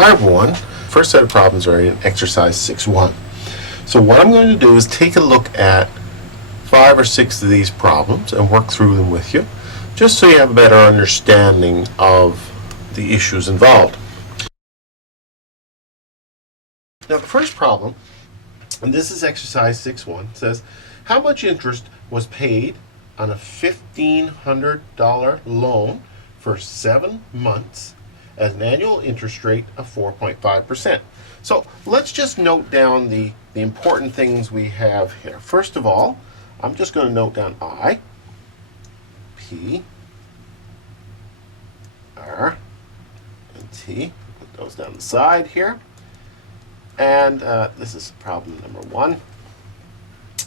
Hi everyone. First set of problems are in exercise 6.1. So what I'm going to do is take a look at 5 or 6 of these problems and work through them with you, just so you have a better understanding of the issues involved. Now the first problem, and this is exercise 6.1, says how much interest was paid on a $1,500 loan for 7 months at an annual interest rate of 4.5%. So let's just note down the important things we have here. First of all, I'm just going to note down I, P, R, and T. Put those down the side here. And this is problem number 1.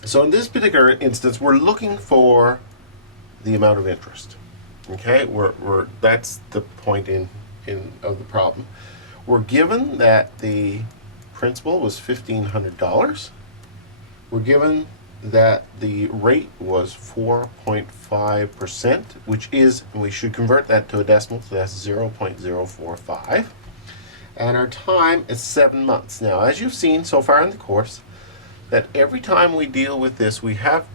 So in this particular instance, we're looking for the amount of interest. Okay, that's the point of the problem. We're given that the principal was $1,500. We're given that the rate was 4.5%, which is, we should convert that to a decimal, so that's 0.045. And our time is 7 months. Now, as you've seen so far in the course, that every time we deal with this, we have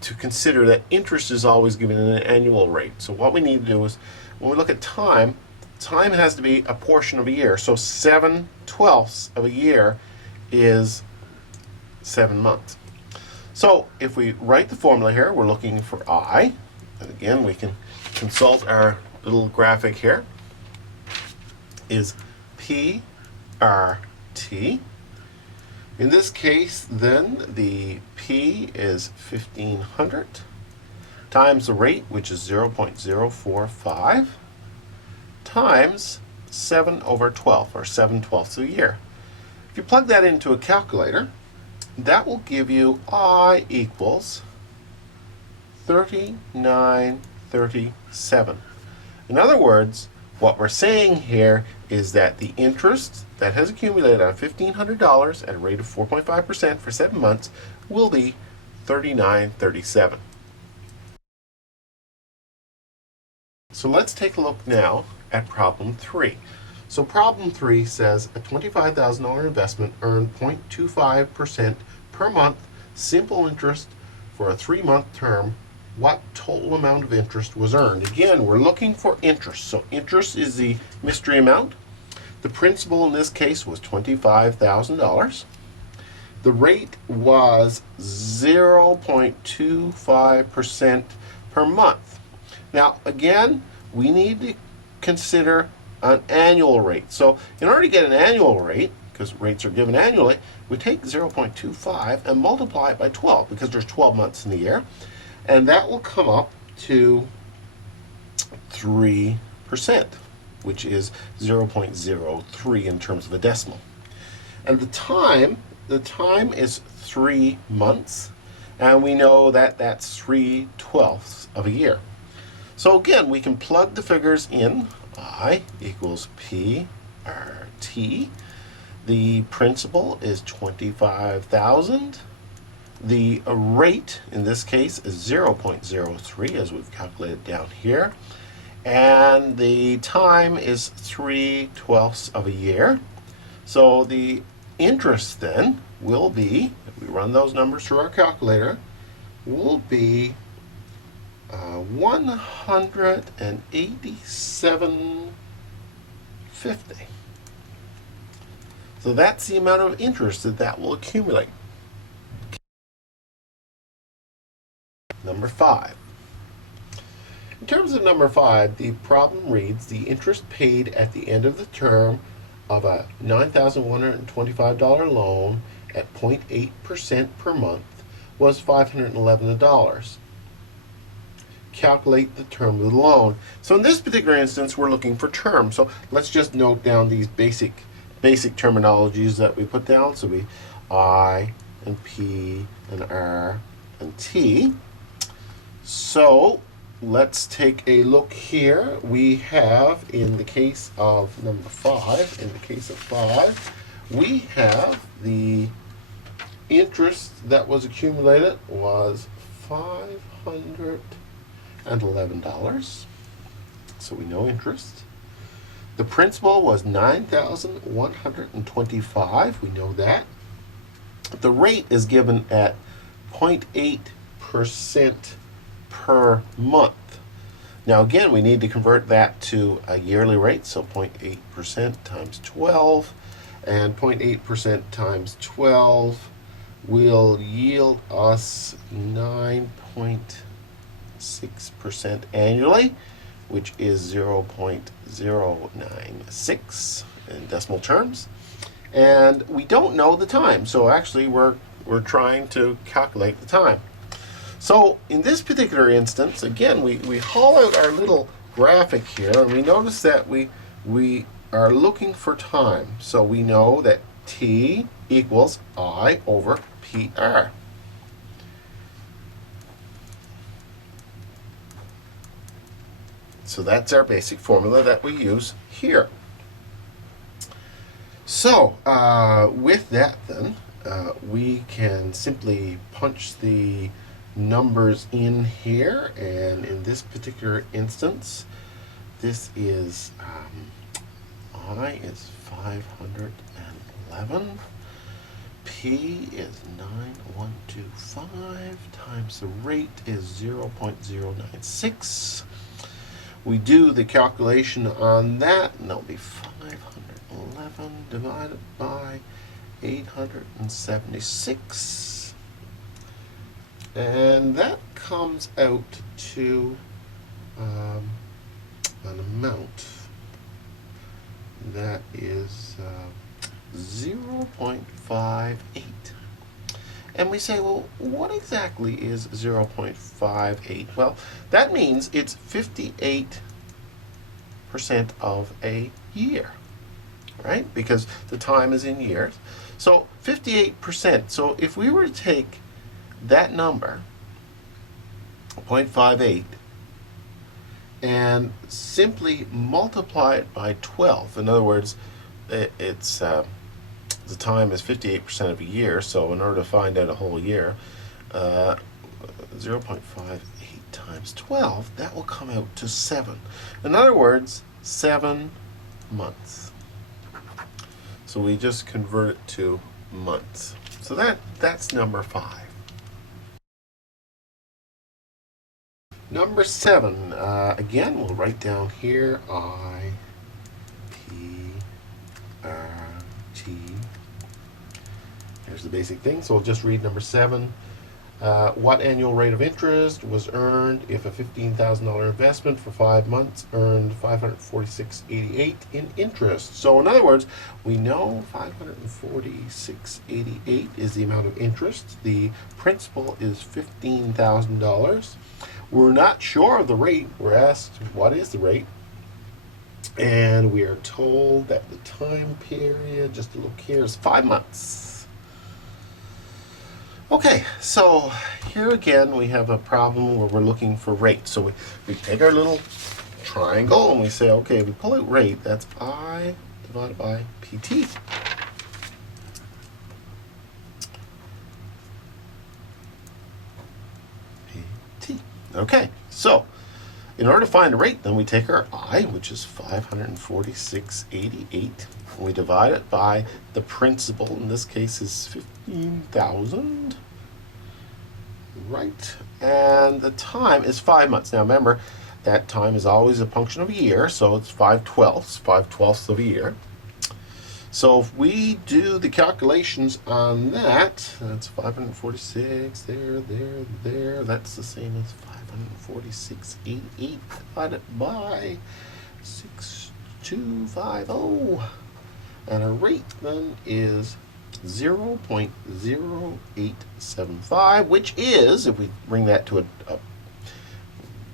to consider that interest is always given in an annual rate. So what we need to do is, when we look at time, time has to be a portion of a year. So 7/12 of a year is 7 months. So if we write the formula here, we're looking for I, and again we can consult our little graphic here, is PRT. In this case, then, the P is 1,500 times the rate, which is 0.045, times 7/12, or 7/12 a year. If you plug that into a calculator, that will give you I equals 3937. In other words, what we're saying here is that the interest that has accumulated on $1,500 at a rate of 4.5% for 7 months will be $39.37. So let's take a look now at problem 3. So problem 3 says a $25,000 investment earned 0.25% per month, simple interest for a 3-month term. What total amount of interest was earned? Again, we're looking for interest. So interest is the mystery amount. The principal in this case was $25,000. The rate was 0.25% per month. Now, again, we need to consider an annual rate. So in order to get an annual rate, because rates are given annually, we take 0.25 and multiply it by 12, because there's 12 months in the year. And that will come up to 3%, which is 0.03 in terms of a decimal. And the time is 3 months, and we know that that's 3/12 of a year. So again, we can plug the figures in. I equals PRT. The principal is 25,000. The rate in this case is 0.03, as we've calculated down here. And the time is 3/12 of a year. So the interest then will be, if we run those numbers through our calculator, will be 187.50. So that's the amount of interest that will accumulate. Number 5. In terms of number 5, the problem reads the interest paid at the end of the term of a $9,125 loan at 0.8% per month was $511. Calculate the term of the loan. So in this particular instance, we're looking for term. So let's just note down these basic terminologies that we put down. So we I and P and R and T. So let's take a look here. We have, in the case of number 5, we have the interest that was accumulated was $511. So we know interest. The principal was 9,125. We know that. The rate is given at 0.8% per month. Now again, we need to convert that to a yearly rate, so 0.8% times 12, and 0.8% times 12 will yield us 9.6% annually, which is 0.096 in decimal terms. And we don't know the time, so actually we're trying to calculate the time. So in this particular instance, again, we haul out our little graphic here, and we notice that we are looking for time. So we know that T equals I over PR. So that's our basic formula that we use here. So with that then, we can simply punch the numbers in here, and in this particular instance, this is I is 511, P is 9125 times the rate is 0.096. We do the calculation on that, and that'll be 511 divided by 876. And that comes out to an amount that is 0.58. And we say, well, what exactly is 0.58? Well, that means it's 58% of a year, right? Because the time is in years. So 58%. So if we were to take that number, 0.58, and simply multiply it by 12. In other words, it's the time is 58% of a year, so in order to find out a whole year, 0.58 times 12, that will come out to 7. In other words, 7 months. So we just convert it to months. So that's number 5. Number 7, again, we'll write down here I, P, R, T. Here's the basic thing, so we'll just read number 7. What annual rate of interest was earned if a $15,000 investment for 5 months earned $546.88 in interest? So in other words, we know $546.88 is the amount of interest. The principal is $15,000. We're not sure of the rate. We're asked what is the rate, and we are told that the time period, just to look here, is 5 months. Okay, so here again we have a problem where we're looking for rate. So we take our little triangle and we say, okay, we pull out rate, that's I divided by PT. Okay, so in order to find a rate, then we take our I, which is 546.88, and we divide it by the principal. In this case is 15,000, right? And the time is 5 months. Now remember, that time is always a function of a year, so it's 5/12ths of a year. So if we do the calculations on that, that's 546, there, that's the same as 546.88 divided by 6250. And our rate then is 0.0875, which is, if we bring that to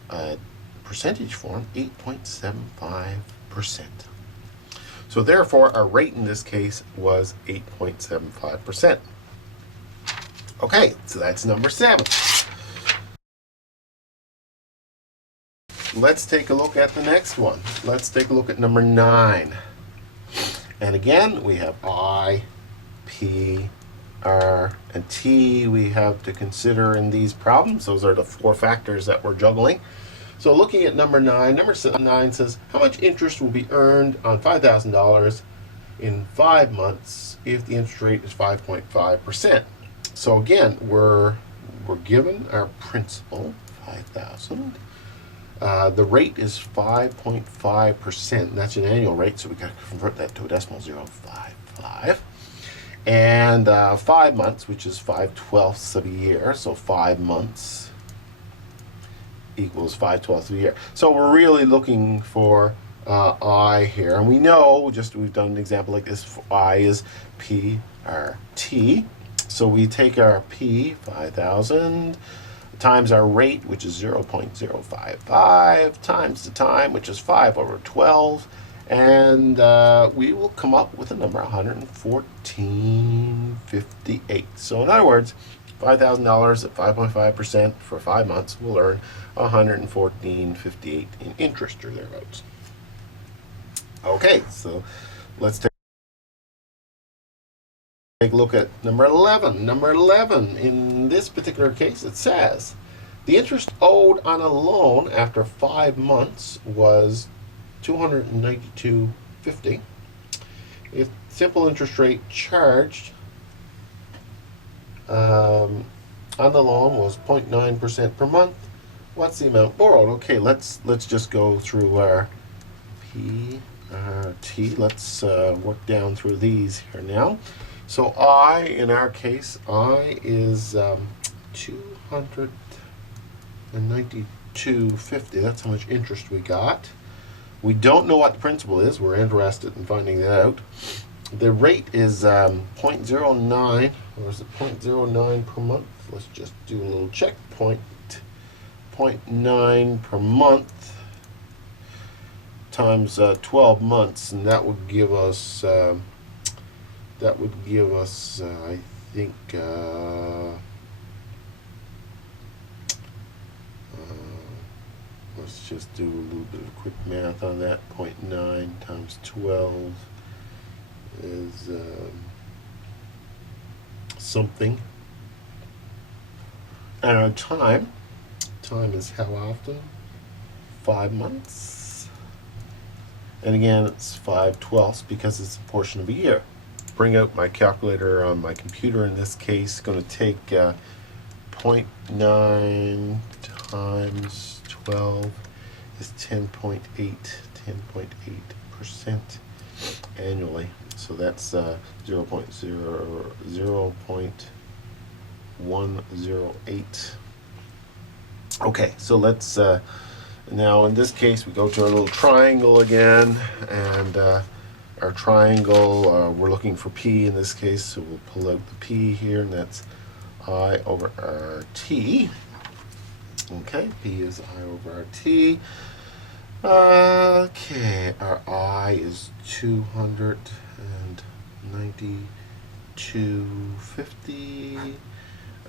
a percentage form, 8.75%. So therefore, our rate in this case was 8.75%. Okay, so that's number 7. Let's take a look at the next one. Let's take a look at number 9. And again, we have I, P, R, and T we have to consider in these problems. Those are the 4 factors that we're juggling. So looking at number 9, number 9 says, how much interest will be earned on $5,000 in 5 months if the interest rate is 5.5%? So again, we're given our principal, 5,000. The rate is 5.5%. That's an annual rate, so we got to convert that to a decimal, 0.55. And 5 months, which is 5/12ths of a year, so 5 months equals 5/12ths of a year. So we're really looking for I here, and we know, just we've done an example like this, I is PRT. So we take our P, 5,000, times our rate, which is 0.055, times the time, which is 5/12, and we will come up with a number, 114.58. So in other words, $5,000 at 5.5% for 5 months will earn 114.58 in interest or thereabouts. Okay, so let's take a look at number 11. Number 11, in this particular case, it says the interest owed on a loan after 5 months was $292.50. If simple interest rate charged on the loan was 0.9% per month, what's the amount borrowed? Okay, let's just go through our PRT. Let's work down through these here now. So I, in our case, I is $292.50. That's how much interest we got. We don't know what the principal is. We're interested in finding that out. The rate is 0.09, or is it 0.09 per month? Let's just do a little check. 0.9 per month times 12 months, and that would give us I think let's just do a little bit of quick math on that. 0.9 times 12 is something. And our time is how often? 5 months. And again, it's 5/12 because it's a portion of a year. Bring out my calculator on my computer in this case. Going to take 0.9 times 12 is 10.8% annually. So that's 0.108. Okay, so let's now in this case we go to our little triangle again, and our triangle, we're looking for P in this case, so we'll pull out the P here, and that's I over RT. Okay, P is I over RT. Okay, our I is 292.50.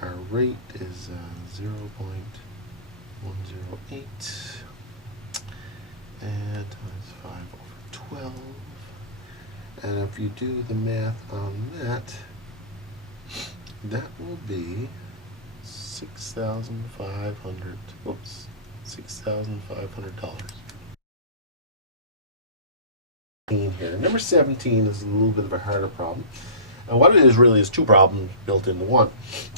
Our rate is 0.108, and times 5/12. And if you do the math on that, that will be $6,500. Here. Number 17 is a little bit of a harder problem. And what it is really is two problems built into one.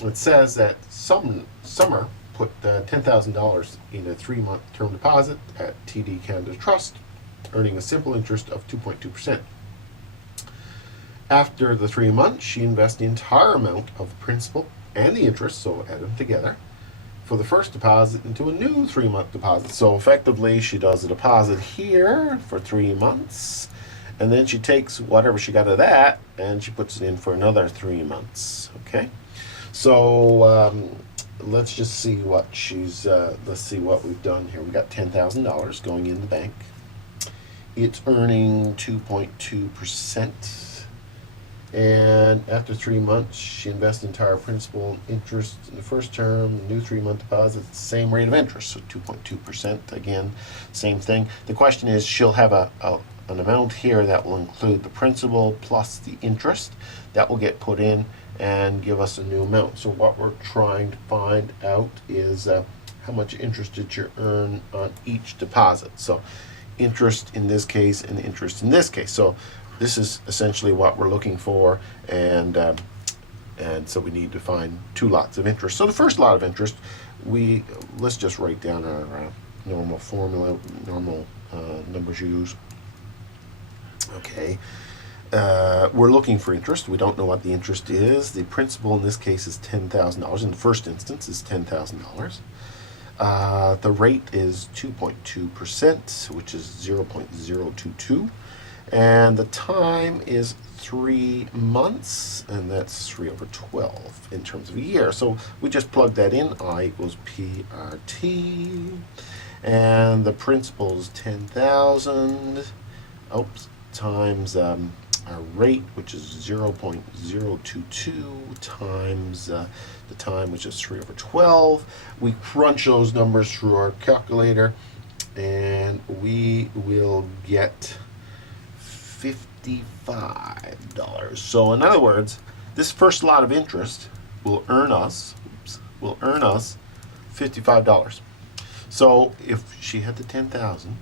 It says that Summer put $10,000 in a 3-month term deposit at TD Canada Trust, earning a simple interest of 2.2%. After the 3 months, she invests the entire amount of the principal and the interest, so add them together, for the first deposit into a new 3-month deposit. So effectively, she does a deposit here for 3 months, and then she takes whatever she got of that and she puts it in for another 3 months. Okay, so let's just see what let's see what we've done here. We got $10,000 going in the bank. It's earning 2.2%. And after 3 months, she invests the entire principal and interest in the first term, new 3-month deposit, same rate of interest, so 2.2%. Again, same thing. The question is, she'll have an amount here that will include the principal plus the interest. That will get put in and give us a new amount. So what we're trying to find out is how much interest did you earn on each deposit. So interest in this case and interest in this case. So this is essentially what we're looking for, and so we need to find two lots of interest. So the first lot of interest, let's just write down our normal formula, normal numbers used. Okay. We're looking for interest. We don't know what the interest is. The principal in this case is $10,000. In the first instance is $10,000. The rate is 2.2%, which is 0.022. And the time is 3 months, and that's 3 over 12 in terms of a year. So we just plug that in. I equals PRT. And the principal is 10,000. Oops. Times our rate, which is 0.022, times the time, which is 3 over 12. We crunch those numbers through our calculator, and we will get $55. So in other words, this first lot of interest will earn us $55. So if she had the 10,000,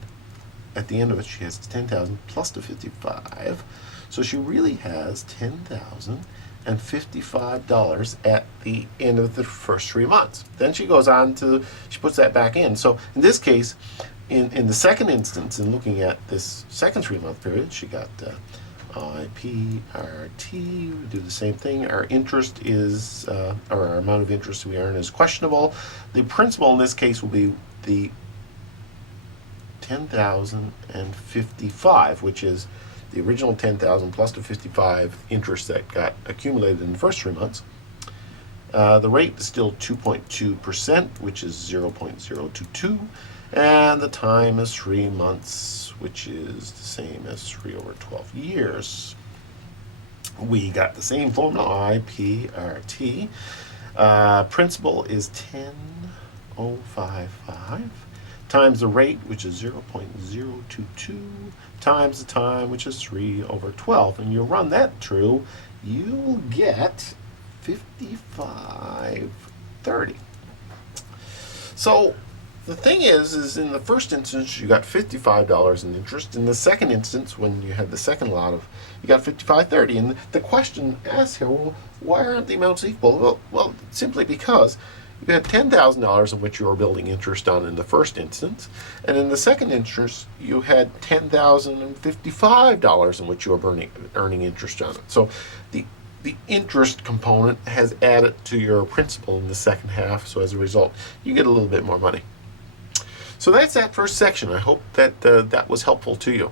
at the end of it, she has 10,000 plus the 55. So she really has $10,055 at the end of the first 3 months. Then she goes on to, she puts that back in. So in this case, in the second instance, in looking at this second 3-month period, she got IPRT. We do the same thing. Our interest is, or our amount of interest we earn is questionable. The principal in this case will be the 10,055, which is the original 10,000 plus the 55 interest that got accumulated in the first 3 months. The rate is still 2.2%, which is 0.022, and the time is 3 months, which is the same as 3 over 12 years. We got the same formula, IPRT. Principal is 10,055. Times the rate, which is 0.022, times the time, which is 3 over 12. And you run that through, you'll get 55.30. So the thing is in the first instance, you got $55 in interest. In the second instance, when you had the second lot of, you got 55.30. And the question asks here, well, why aren't the amounts equal? Well, simply because you had $10,000 in which you were building interest on in the first instance, and in the second instance you had $10,055 in which you were earning interest on it. So the interest component has added to your principal in the second half, so as a result you get a little bit more money. So that's that first section. I hope that that was helpful to you.